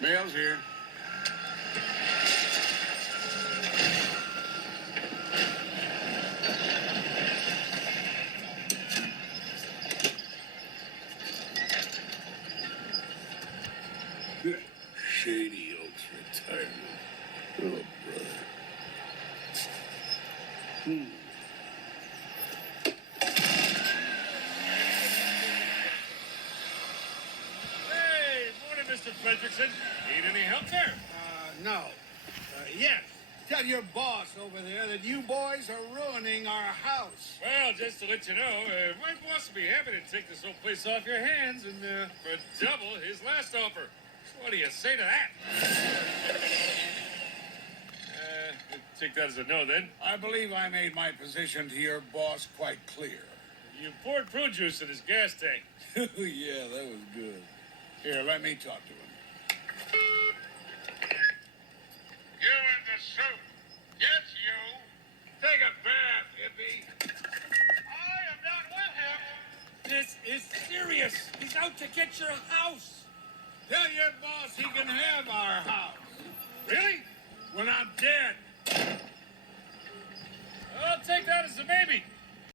Mail's here. Shady Oaks Retirement. Oh, brother. Hey, morning, Mr. Fredrickson. Need any help there? No. Yes. Tell your boss over there that you boys are ruining our house. Well, just to let you know, my boss will be happy to take this whole place off your hands and for double his last offer. So what do you say to that? Take that as a no, then. I believe I made my position to your boss quite clear. You poured prune juice in his gas tank. Yeah, that was good. Here, let me talk to him. You in the suit. Yes, you. Take a bath, hippie. I am not with him. This is serious. He's out to get your house. Tell your boss he can have our house. Really? When I'm dead. I'll take that as a maybe.